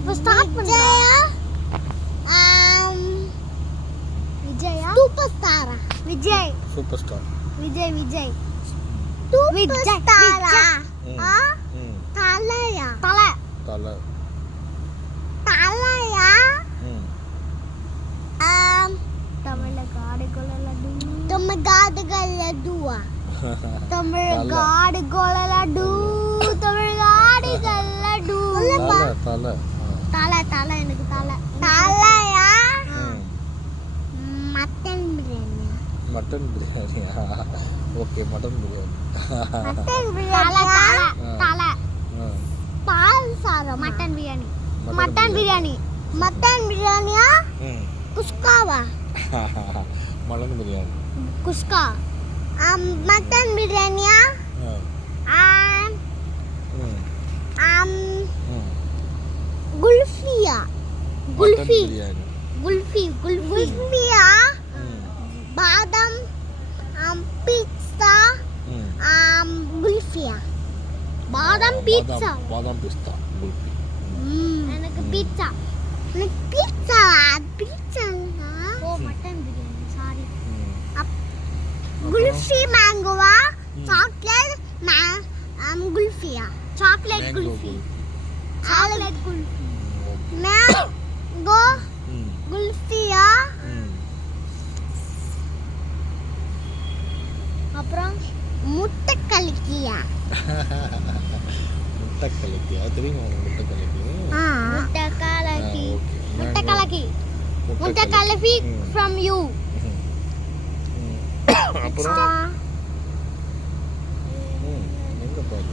இப்போ ஸ்டார்ட் பண்ணுங்க. விஜயா சூப்பர் ஸ்டாரா? Vijay super star. Vijay Vijay super ஸ்டாரா? தலையா? தலை தலை தலையா? தமிழ்காடுகள் லட்டு. தமிழ்காடுகள் லட்டுவா? தமிழ்காடுகள் லட்டு. தமிழ்காடுகள் லட்டு. தலை தலை தலை எனக்கு தலை. தலையா? மட்டன் பிரியாணி. மட்டன் பிரியாணியா? Okay mutton biryani. Mutton biryani. தலை பால் சாதம். Mutton biryani. Mutton biryani. Mutton பிரியாணியா? குஸ்காவா? மட்டன் பிரியாணி. குஸ்கா. மட்டன் பிரியாணியா? குல்ஃபியா? குல்ஃபி. குல்ஃபி குல்ஃபியா? பாதாம் பீட்சா. குல்ஃபியா? பாதாம் பீட்சா. பாதாம் பிஸ்தா குல்ஃபி. எனக்கு பீட்சா. எனக்கு பீட்சா. பீட்சா ஓ மட்டன் பிரியாணி சாரி. குல்ஃபி மேங்கோவா? சாக்லேட் குல்ஃபியா? Chocolate kulfi. Chocolate kulfi. Mango குல்ஃபியா? அப்புறம் முட்டை கலக்கியா? முட்டை கலக்கியா? தெரியுமா முட்டை கலக்கி? முட்டை கலக்கி. முட்டை கலக்கி. முட்டை கலக்கி from you. அப்புறம் எங்க பாரு?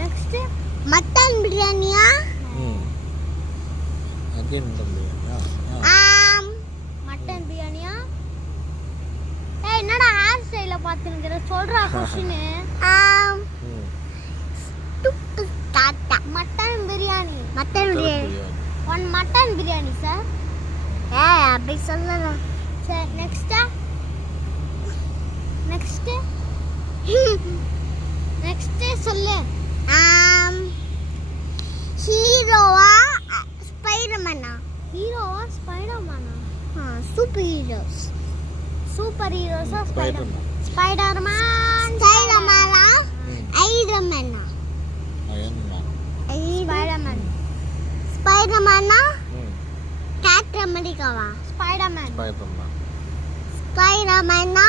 நெக்ஸ்ட் மட்டன் பிரியாணியா? அகைன் மட்டன் பிரியாணியா? மட்டன் பிரியாணியா? ஏய் என்னடா ஹேர் ஸ்டைல பாத்துங்கற சொல்றா question. Tata mutton biryani. Mutton biryani. One mutton biryani sir. அப்படி சொல்லலாம் சார். நெக்ஸ்ட் நெக்ஸ்ட் நெக்ஸ்ட் சொல்லு. ஹீரோவா ஸ்பைடர்மேனா? ஹீரோவா ஸ்பைடர்மேனா? Super heroes. சூப்பர் ஹீரோஸா ஸ்பைடர்மேன்? ஸ்பைடர்மேன். ஸ்பைடர்மேனா? ஐரன்மேனா? அயன்மேன். ஸ்பைடர்மேன். ஸ்பைடர்மேனா? கேப்டன் அமெரிக்காவா? ஸ்பைடர்மேன். ஸ்பைடர்மேன். ஸ்பைடர்மேனா?